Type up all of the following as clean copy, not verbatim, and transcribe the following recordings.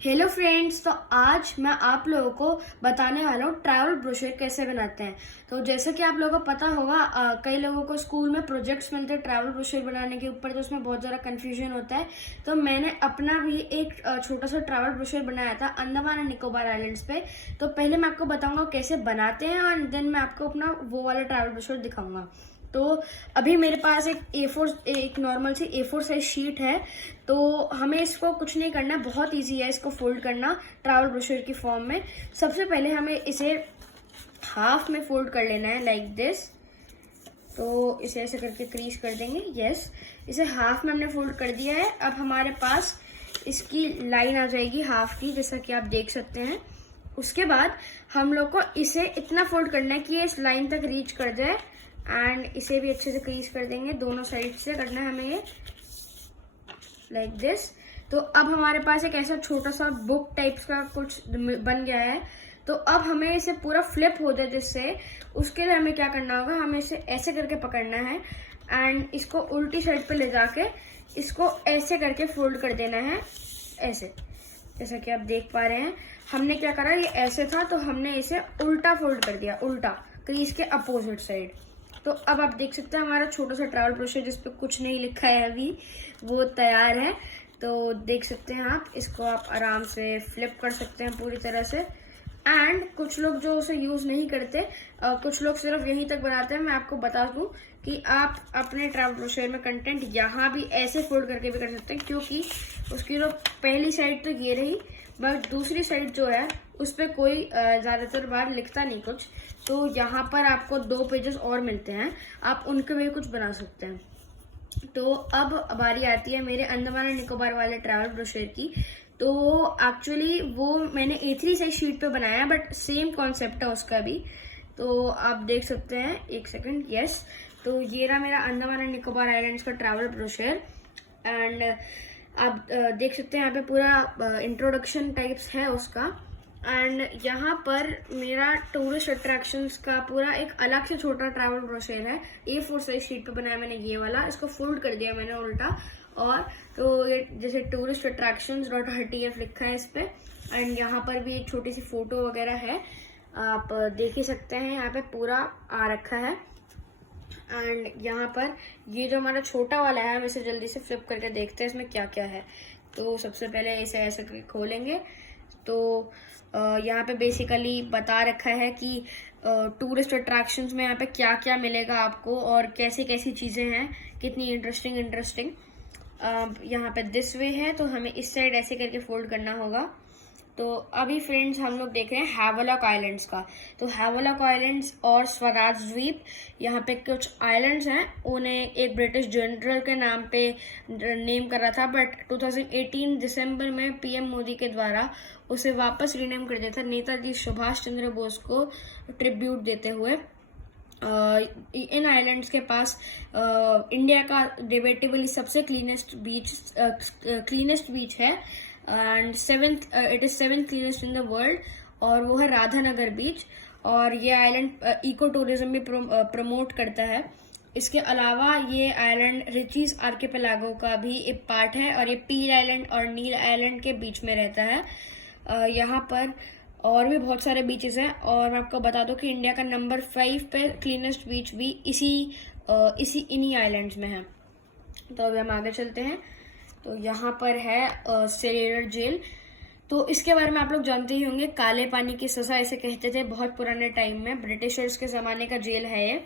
Hello friends, तो आज मैं आप लोगों को बताने वाला हूँ ट्रैवल ब्रोशर कैसे बनाते हैं। तो जैसा कि आप लोगों को पता होगा, कई लोगों को स्कूल में प्रोजेक्ट्स मिलते हैं ट्रैवल ब्रोशर बनाने के ऊपर, तो उसमें बहुत ज़्यादा कंफ्यूजन होता है। तो मैंने अपना भी एक छोटा सा ट्रैवल ब्रोशर बनाया था अंडमान एंड निकोबार आइलैंड्स पे। तो पहले मैं आपको बताऊंगा कैसे बनाते हैं और देन मैं आपको अपना वो वाला ट्रैवल ब्रोशर दिखाऊंगा। तो अभी मेरे पास एक नॉर्मल सी A4 साइज शीट है। तो हमें इसको कुछ नहीं करना है, बहुत इजी है इसको फोल्ड करना ट्रैवल ब्रोशर की फॉर्म में। सबसे पहले हमें इसे हाफ में फोल्ड कर लेना है लाइक दिस। तो इसे ऐसे करके क्रीज कर देंगे। यस, इसे हाफ में हमने फोल्ड कर दिया है। अब हमारे पास इसकी लाइन आ जाएगी हाफ की, जैसा कि आप देख सकते हैं। उसके बाद हम लोग को इसे इतना फोल्ड करना है कि ये इस लाइन तक रीच कर जाए, एंड इसे भी अच्छे से क्रीज कर देंगे। दोनों साइड से करना है हमें ये लाइक दिस। तो अब हमारे पास एक ऐसा छोटा सा बुक टाइप्स का कुछ बन गया है। तो अब हमें इसे पूरा फ्लिप हो जाए जिससे, उसके लिए हमें क्या करना होगा, हमें इसे ऐसे करके पकड़ना है एंड इसको उल्टी साइड पे ले जाके इसको ऐसे करके फोल्ड कर देना है ऐसे। जैसा कि आप देख पा रहे हैं, हमने क्या करा, ये ऐसे था तो हमने इसे उल्टा फोल्ड कर दिया, उल्टा क्रीज के अपोजिट साइड। तो अब आप देख सकते हैं हमारा छोटा सा ट्रैवल ब्रोशर जिसपे कुछ नहीं लिखा है अभी, वो तैयार है। तो देख सकते हैं आप, इसको आप आराम से फ्लिप कर सकते हैं पूरी तरह से। एंड कुछ लोग जो उसे यूज नहीं करते, कुछ लोग सिर्फ यहीं तक बनाते हैं। मैं आपको बता दूं कि आप अपने ट्रैवल ब्रोशर में कंटेंट यहाँ भी ऐसे फोल्ड करके भी कर सकते हैं, क्योंकि उसकी जो पहली साइड तो ये रही, बट दूसरी साइड जो है उस पर कोई ज्यादातर बार लिखता नहीं कुछ। तो यहाँ पर आपको 2 पेजेस और मिलते हैं, आप उनके भी कुछ बना सकते हैं। तो अब बारी आती है मेरे अंडमान एंड निकोबार वाले ट्रैवल ब्रोशर की। तो एक्चुअली वो मैंने A3 साइज शीट पे बनाया, बट सेम कॉन्सेप्ट है उसका भी। तो आप देख सकते हैं, एक सेकंड। यस, तो ये रहा मेरा अंडमान एंड निकोबार आइलैंड्स का ट्रैवल ब्रोशर। एंड आप देख सकते हैं यहाँ पे पूरा इंट्रोडक्शन टाइप्स है उसका। एंड यहाँ पर मेरा टूरिस्ट अट्रैक्शंस का पूरा एक अलग से छोटा ट्रैवल ब्रोशर है। A4 साइज शीट पे बनाया मैंने ये वाला, इसको फोल्ड कर दिया मैंने उल्टा। और तो ये जैसे टूरिस्ट attractions.htf लिखा है इस पे। एंड यहाँ पर भी एक छोटी सी फोटो वगैरह है, आप देख ही सकते हैं, यहाँ पे पूरा आ रखा है। एंड यहाँ पर ये जो हमारा छोटा वाला है, हम इसे जल्दी से फ्लिप करके देखते हैं इसमें क्या क्या है। तो सबसे पहले इसे ऐसे करके खोलेंगे तो यहाँ पे बेसिकली बता रखा है कि टूरिस्ट अट्रैक्शंस में यहाँ पे क्या क्या मिलेगा आपको और कैसी कैसी चीजें हैं, कितनी इंटरेस्टिंग। यहाँ पे दिस वे है, तो हमें इस साइड ऐसे करके फोल्ड करना होगा। तो अभी फ्रेंड्स हम लोग देख रहे हैं हैवलॉक आइलैंड्स का। तो हैवलॉक आइलैंड्स और स्वराज द्वीप, यहाँ पे कुछ आइलैंड्स हैं, उन्हें एक ब्रिटिश जनरल के नाम पे नेम कर रहा था, बट 2018 दिसंबर में PM मोदी के द्वारा उसे वापस रीनेम कर दिया था नेताजी सुभाष चंद्र बोस को ट्रिब्यूट देते हुए। इन आइलैंड्स के पास इंडिया का डिबेटेबली सबसे क्लीनेस्ट बीच है, and it is 7th cleanest in the world, और वो है राधानगर बीच। और ये आइलैंड इको टूरिज्म भी प्रमोट करता है। इसके अलावा ये आइलैंड रिचीज आर्किपेलागो का भी एक पार्ट है, और ये पील आइलैंड और नील आइलैंड के बीच में रहता है। यहाँ पर और भी बहुत सारे बीचेस हैं, और मैं आपको बता दूं कि इंडिया का नंबर 5 पे क्लीनेस्ट बीच भी इन्हीं आइलैंड्स में है। तो अभी हम आगे चलते हैं। तो यहाँ पर है सेल्युलर जेल। तो इसके बारे में आप लोग जानते ही होंगे, काले पानी की सजा इसे कहते थे बहुत पुराने टाइम में, ब्रिटिशर्स के जमाने का जेल है ये।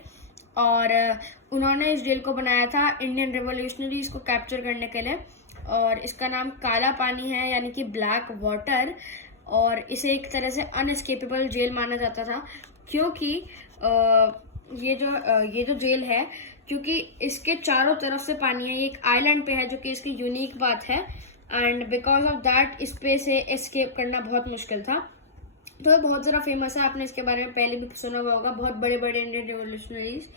और उन्होंने इस जेल को बनाया था इंडियन रिवोल्यूशनरीज को कैप्चर करने के लिए, और इसका नाम काला पानी है, यानी कि ब्लैक वाटर। और इसे एक तरह से अनएस्केपेबल जेल माना जाता था, क्योंकि ये जो जेल है, क्योंकि इसके चारों तरफ से पानी है, ये एक आइलैंड पे है, जो कि इसकी यूनिक बात है। एंड बिकॉज ऑफ दैट इस पे से एस्केप करना बहुत मुश्किल था। तो ये बहुत ज़्यादा फेमस है, आपने इसके बारे में पहले भी सुना हुआ होगा, बहुत बड़े बड़े इंडियन रिवोल्यूशनरीज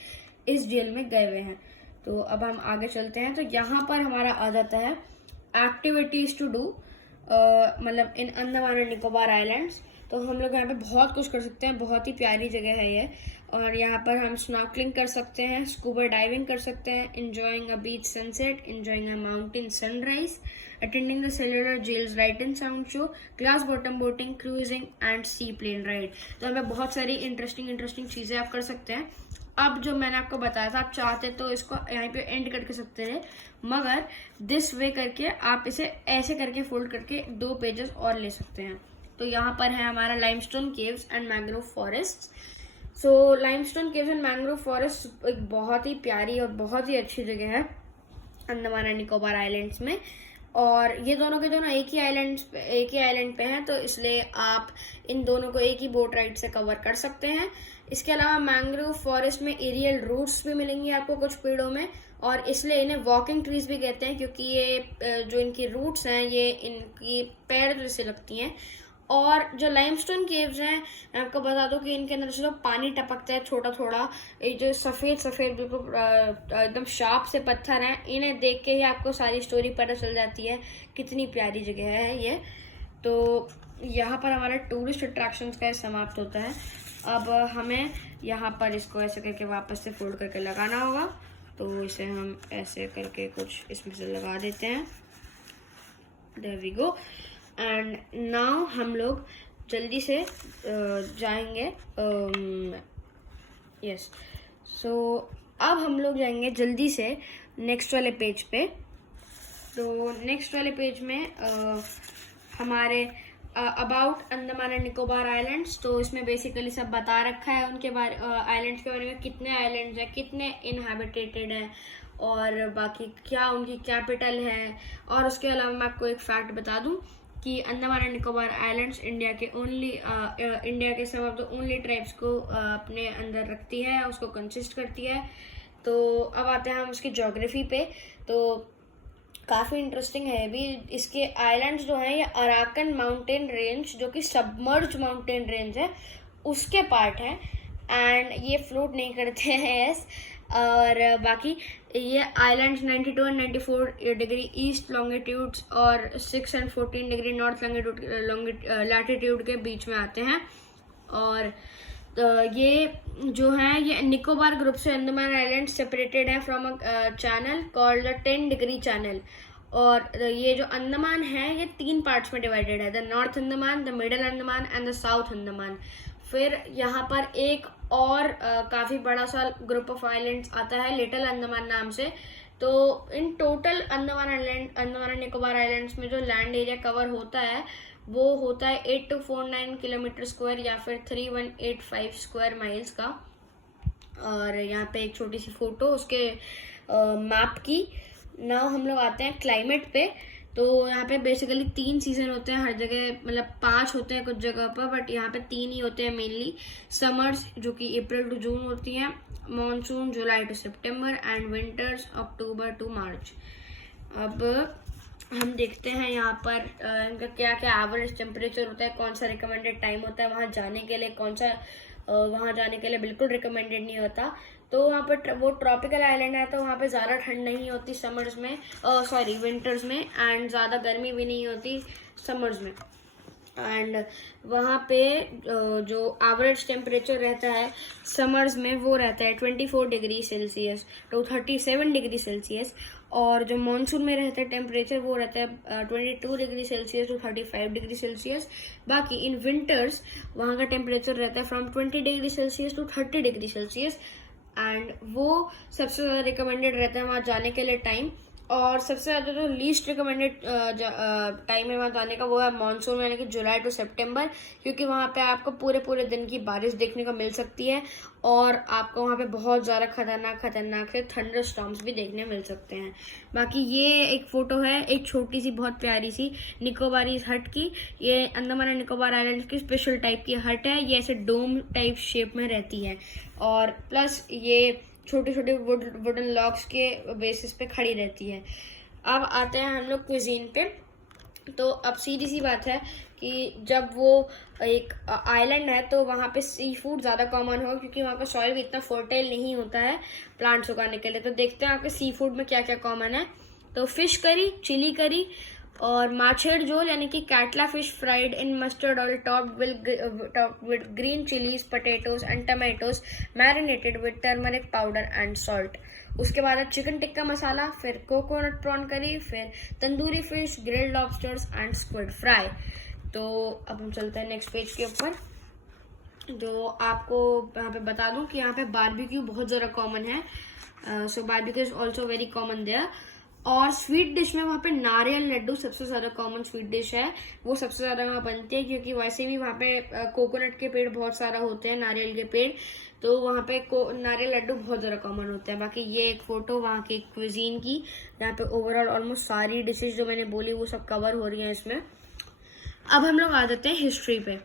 इस जेल में गए हुए हैं। तो अब हम आगे चलते हैं। तो यहाँ पर हमारा आ जाता है एक्टिविटीज टू डू, मतलब इन अंडमान एंड निकोबार आइलैंड्स। तो हम लोग यहाँ पे बहुत कुछ कर सकते हैं, बहुत ही प्यारी जगह है ये। और यहाँ पर हम स्नॉर्कलिंग कर सकते हैं, स्कूबा डाइविंग कर सकते हैं, enjoying a beach sunset, enjoying a mountain sunrise, attending the cellular jails light and sound show, glass bottom boating, cruising and seaplane ride। तो हमें बहुत सारी इंटरेस्टिंग चीज़ें आप कर सकते हैं। अब जो मैंने आपको बताया था, आप चाहते तो इसको यहाँ पे एंड करके सकते थे, मगर दिस वे करके आप इसे ऐसे करके फोल्ड करके 2 पेजेस और ले सकते हैं। तो यहाँ पर है हमारा limestone caves and mangrove forest. So limestone caves and mangrove forest एक बहुत ही प्यारी और बहुत ही अच्छी जगह है अंडमान एंड निकोबार आइलैंड्स में, और ये दोनों के दोनों एक ही आइलैंड पे हैं, तो इसलिए आप इन दोनों को एक ही बोट राइड से कवर कर सकते हैं। इसके अलावा मैंग्रोव फॉरेस्ट में एरियल रूट्स भी मिलेंगी आपको कुछ पेड़ों में, और इसलिए इन्हें वॉकिंग ट्रीज भी कहते हैं, क्योंकि ये जो इनकी रूट्स हैं ये इनकी पैर जैसे लगती हैं। और जो लाइमस्टोन केव्स हैं, मैं आपको बता दूं कि इनके अंदर से जो पानी टपकता है छोटा थोड़ा, ये जो सफ़ेद बिल्कुल एकदम शार्प से पत्थर हैं, इन्हें देख के ही आपको सारी स्टोरी पता चल जाती है कितनी प्यारी जगह है ये। तो यहाँ पर हमारा टूरिस्ट अट्रैक्शंस का समाप्त होता है। अब हमें यहाँ पर इसको ऐसे करके वापस से फोल्ड करके लगाना होगा, तो इसे हम ऐसे करके कुछ इसमें से लगा देते हैं। There we go. And now हम लोग जल्दी से जाएंगे, यस, सो अब हम लोग जाएंगे जल्दी से नेक्स्ट वाले पेज पे। तो नेक्स्ट वाले पेज में हमारे about Andaman and Nicobar islands, तो इसमें बेसिकली सब बता रखा है उनके बारे, आइलैंड्स के बारे में, कितने आइलैंड्स हैं, कितने इनहैबिटेटेड हैं, और बाकी क्या उनकी कैपिटल है। और उसके अलावा मैं आपको एक फैक्ट बता दूं कि Andaman and Nicobar islands India के सम ऑफ द ओनली ट्राइब्स को अपने अंदर रखती है, उसको कंसिस्ट करती है। तो अब आते हैं हम उसकी ज्योग्राफी पे। तो काफ़ी इंटरेस्टिंग है भी। इसके आइलैंड्स जो हैं ये अराकन माउंटेन रेंज, जो कि सबमर्ज माउंटेन रेंज है, उसके पार्ट है, एंड ये फ्लोट नहीं करते हैं। यस, और बाकी ये आइलैंड्स 92 और 94 डिग्री ईस्ट लॉन्गिट्यूड्स और 6 और 14 डिग्री नॉर्थ लैटिट्यूड के बीच में आते हैं। और ये जो है ये निकोबार ग्रुप से अंडमान आइलैंड सेपरेटेड है from a channel called the 10 degree channel. और ये जो अंडमान है ये 3 पार्ट्स में डिवाइडेड है, the north Andaman, the middle Andaman and the south Andaman. फिर यहाँ पर एक और काफ़ी बड़ा सा ग्रुप ऑफ आइलैंड्स आता है लिटिल अंडमान नाम से। तो in total Andaman and Nicobar islands में जो लैंड एरिया कवर होता है वो होता है 8249 किलोमीटर स्क्वायर या फिर 3185 स्क्वायर माइल्स का। और यहाँ पे एक छोटी सी फोटो उसके मैप की। नाउ हम लोग आते हैं क्लाइमेट पे। तो यहाँ पे बेसिकली 3 सीजन होते हैं हर जगह, मतलब 5 होते हैं कुछ जगह पर, बट यहाँ पे 3 ही होते हैं मेनली। समर्स जो कि अप्रैल टू जून होती हैं, monsoon July to September, and winters October to March. अब हम देखते हैं यहाँ पर इनका क्या क्या एवरेज टेम्परेचर होता है, कौन सा रिकमेंडेड टाइम होता है वहाँ जाने के लिए, कौन सा वहाँ जाने के लिए बिल्कुल रिकमेंडेड नहीं होता। तो वहाँ पर वो ट्रॉपिकल आइलैंड है, तो वहाँ पे ज़्यादा ठंड नहीं होती समर्स में, विंटर्स में, एंड ज़्यादा गर्मी भी नहीं होती समर्स में। एंड वहाँ पे जो एवरेज टेम्परेचर रहता है समर्स में वो रहता है 24 degree Celsius to 37 degree Celsius, और जो मानसून में रहता है टेम्परेचर वो रहता है 22 degree Celsius to 35 degree Celsius. बाकी इन विंटर्स वहाँ का टेम्परेचर रहता है from 20 degree Celsius to 30 degree Celsius, and वो सबसे ज़्यादा रिकमेंडेड रहता है वहाँ जाने के लिए टाइम। और सबसे ज़्यादा जो लीस्ट रिकमेंडेड टाइम है वहाँ जाने का वो है मानसून, यानी कि जुलाई टू सितंबर, क्योंकि वहाँ पे आपको पूरे दिन की बारिश देखने को मिल सकती है, और आपको वहाँ पे बहुत ज़्यादा खतरनाक से थंडर स्टॉर्म्स भी देखने मिल सकते हैं। बाकी ये एक फ़ोटो है एक छोटी सी बहुत प्यारी सी निकोबारीज हट की। ये अंडमान एंड निकोबार आइलैंड की स्पेशल टाइप की हट है, ये ऐसे डोम टाइप शेप में रहती है, और प्लस ये छोटे छोटे वुडन लॉग्स के बेसिस पे खड़ी रहती है। अब आते हैं हम लोग क्विजीन पे। तो अब सीधी सी बात है कि जब वो एक आइलैंड है तो वहाँ पे सी फूड ज़्यादा कॉमन होगा, क्योंकि वहाँ का सॉइल भी इतना फर्टाइल नहीं होता है प्लांट्स उगाने के लिए। तो देखते हैं आपके सी फूड में क्या क्या कॉमन है। तो फिश करी, चिली करी, और माछेड़ झोल यानी कि catla fish fried in mustard oil topped with green chillies, potatoes and tomatoes marinated with turmeric powder and salt. उसके बाद चिकन टिक्का मसाला, फिर कोकोनट प्रॉन करी, फिर tandoori fish, grilled lobsters and squid fry. तो अब हम चलते हैं नेक्स्ट पेज के ऊपर, जो आपको यहाँ पे बता दूं कि यहाँ पे बारबेक्यू बहुत ज़्यादा कॉमन है। So barbecue is also very common there. और स्वीट डिश में वहाँ पे नारियल लड्डू सबसे ज़्यादा कॉमन स्वीट डिश है, वो सबसे ज़्यादा वहाँ बनती है, क्योंकि वैसे भी वहाँ पे कोकोनट के पेड़ बहुत सारा होते हैं, नारियल के पेड़, तो वहाँ पे नारियल लड्डू बहुत ज़्यादा कॉमन होते हैं। बाकी ये एक फ़ोटो वहाँ की क्विजीन की, जहाँ पे ओवरऑल ऑलमोस्ट सारी डिशेज जो मैंने बोली वो सब कवर हो रही हैं इसमें। अब हम लोग आ जाते हैं हिस्ट्री पे।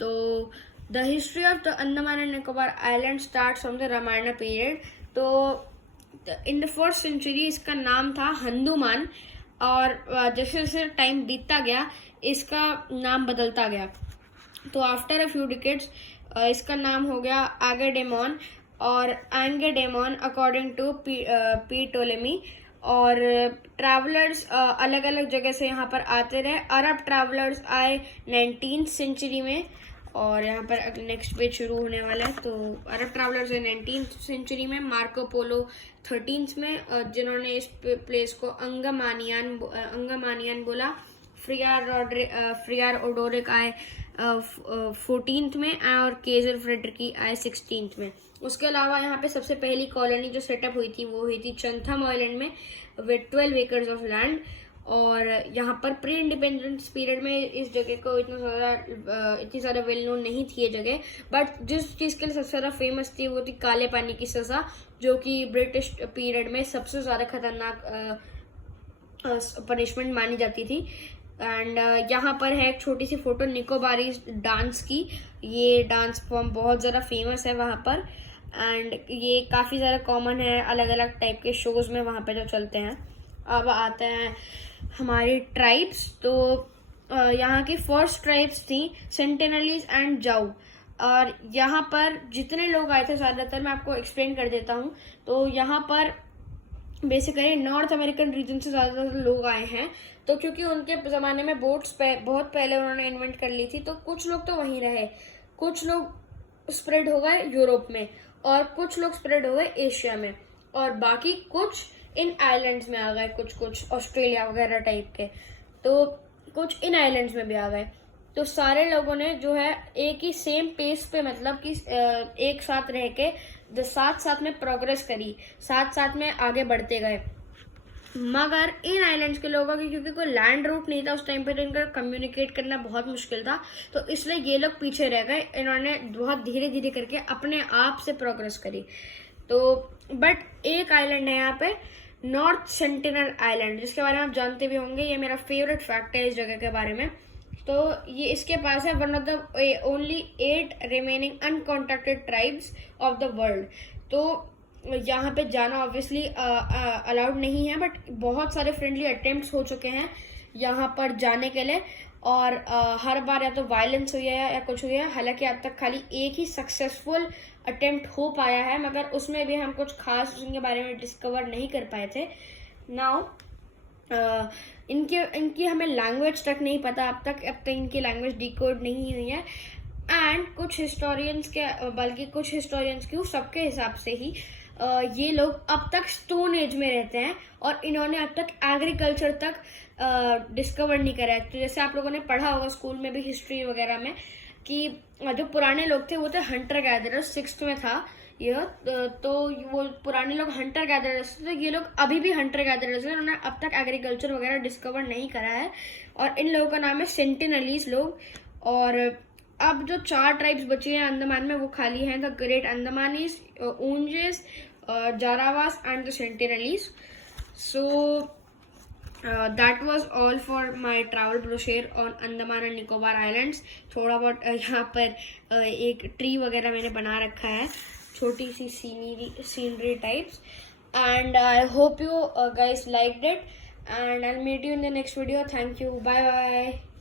तो the history of the Andaman and Nicobar island start from the Ramayana period. तो इन द 4th सेंचुरी इसका नाम था हंदुमान, और जैसे जैसे टाइम बीतता गया इसका नाम बदलता गया। तो आफ्टर अ फ्यू डिकेड्स इसका नाम हो गया आगेडेमोन और एंगेडेमोन अकॉर्डिंग टू पी टोलेमी। और ट्रैवलर्स अलग अलग जगह से यहाँ पर आते रहे। अरब ट्रैवलर्स आए 19th सेंचुरी में, और यहाँ पर नेक्स्ट पेज शुरू होने वाला है। तो अरब ट्रैवलर्स है 19th सेंचुरी में, मार्को पोलो 13th में, जिन्होंने इस प्लेस को अंगमानियान बोला। फ्रियार ओडोरिक आए 14th में, और केजर फ्रेडरिकी आए 16th में। उसके अलावा यहाँ पे सबसे पहली कॉलोनी जो सेटअप हुई थी वो हुई थी चंथम आइलैंड में विद 12 एकर्स ऑफ लैंड। और यहाँ पर प्री इंडिपेंडेंस पीरियड में इस जगह को इतनी ज़्यादा वेल नोन नहीं थी ये जगह, बट जिस चीज़ के लिए सबसे ज़्यादा फेमस थी वो थी काले पानी की सज़ा, जो कि ब्रिटिश पीरियड में सबसे ज़्यादा खतरनाक पनिशमेंट मानी जाती थी। एंड यहाँ पर है एक छोटी सी फोटो निकोबारी डांस की। ये डांस फॉर्म बहुत ज़्यादा फेमस है वहाँ पर, एंड ये काफ़ी ज़्यादा कॉमन है अलग अलग टाइप के शोज़ में वहाँ पे जो चलते हैं। अब आते हैं हमारी ट्राइब्स। तो यहाँ की फर्स्ट ट्राइब्स थी सेंटिनलीज एंड जाऊ। और यहाँ पर जितने लोग आए थे ज़्यादातर मैं आपको एक्सप्लेन कर देता हूँ। तो यहाँ पर बेसिकली नॉर्थ अमेरिकन रीजन से ज़्यादातर लोग आए हैं। तो क्योंकि उनके ज़माने में बोट्स बहुत पहले उन्होंने इन्वेंट कर ली थी, तो कुछ लोग तो वहीं रहे, कुछ लोग स्प्रेड हो गए यूरोप में, और कुछ लोग स्प्रेड हो गए एशिया में, और बाकी कुछ इन आइलैंड्स में आ गए, कुछ ऑस्ट्रेलिया वगैरह टाइप के, तो कुछ इन आइलैंड्स में भी आ गए। तो सारे लोगों ने जो है एक ही सेम पेस पे, मतलब कि एक साथ रह के साथ में प्रोग्रेस करी, साथ में आगे बढ़ते गए। मगर इन आइलैंड्स के लोगों की क्योंकि कोई लैंड रूट नहीं था उस टाइम पे, तो इनका कम्युनिकेट करना बहुत मुश्किल था, तो इसलिए ये लोग पीछे रह गए। इन्होंने बहुत धीरे धीरे करके अपने आप से प्रोग्रेस करी। तो बट एक आइलैंड है यहाँ पे, नॉर्थ सेंटिनल आइलैंड, जिसके बारे में आप जानते भी होंगे। ये मेरा फेवरेट फैक्ट है इस जगह के बारे में। तो ये इसके पास है one of the only 8 remaining uncontacted tribes of the world. तो यहाँ पे जाना ऑब्वियसली अलाउड नहीं है, बट बहुत सारे फ्रेंडली अटेम्प्ट्स हो चुके हैं यहाँ पर जाने के लिए, और हर बार या तो वायलेंस हुई है या कुछ हुई है। हालांकि अब तक खाली एक ही सक्सेसफुल अटेम्प्ट हो पाया है, मगर उसमें भी हम कुछ खास उनके बारे में डिस्कवर नहीं कर पाए थे। नाउ इनकी हमें लैंग्वेज तक नहीं पता अब तक इनकी लैंग्वेज डिकोड नहीं हुई है। एंड कुछ हिस्टोरियंस के, बल्कि कुछ हिस्टोरियंस क्यों सबके हिसाब से ही ये लोग अब तक स्टोन एज में रहते हैं, और इन्होंने अब तक एग्रीकल्चर तक डिस्कवर नहीं करा है। तो जैसे आप लोगों ने पढ़ा होगा स्कूल में भी हिस्ट्री वगैरह में, कि जो पुराने लोग थे वो थे हंटर गैदरर्स, 6th में था यह। तो वो पुराने लोग हंटर गैदरर्स थे, ये लोग अभी भी हंटर गैदरर्स हैं, उन्होंने अब तक एग्रीकल्चर वगैरह डिस्कवर नहीं करा है। और इन लोगों का नाम है सेंटिनलीज लोग। और अब जो 4 ट्राइब्स बची हैं अंडमान में वो खाली हैं, the great Andamanese, Onges, Jarawas and the Sentinelese. So that was all for my travel brochure on Andaman and Nicobar Islands। थोड़ा बहुत यहाँ पर एक ट्री वगैरह मैंने बना रखा है, छोटी सी scenery types. And I hope you guys liked it, and I'll meet you in the next video. Thank you, bye bye।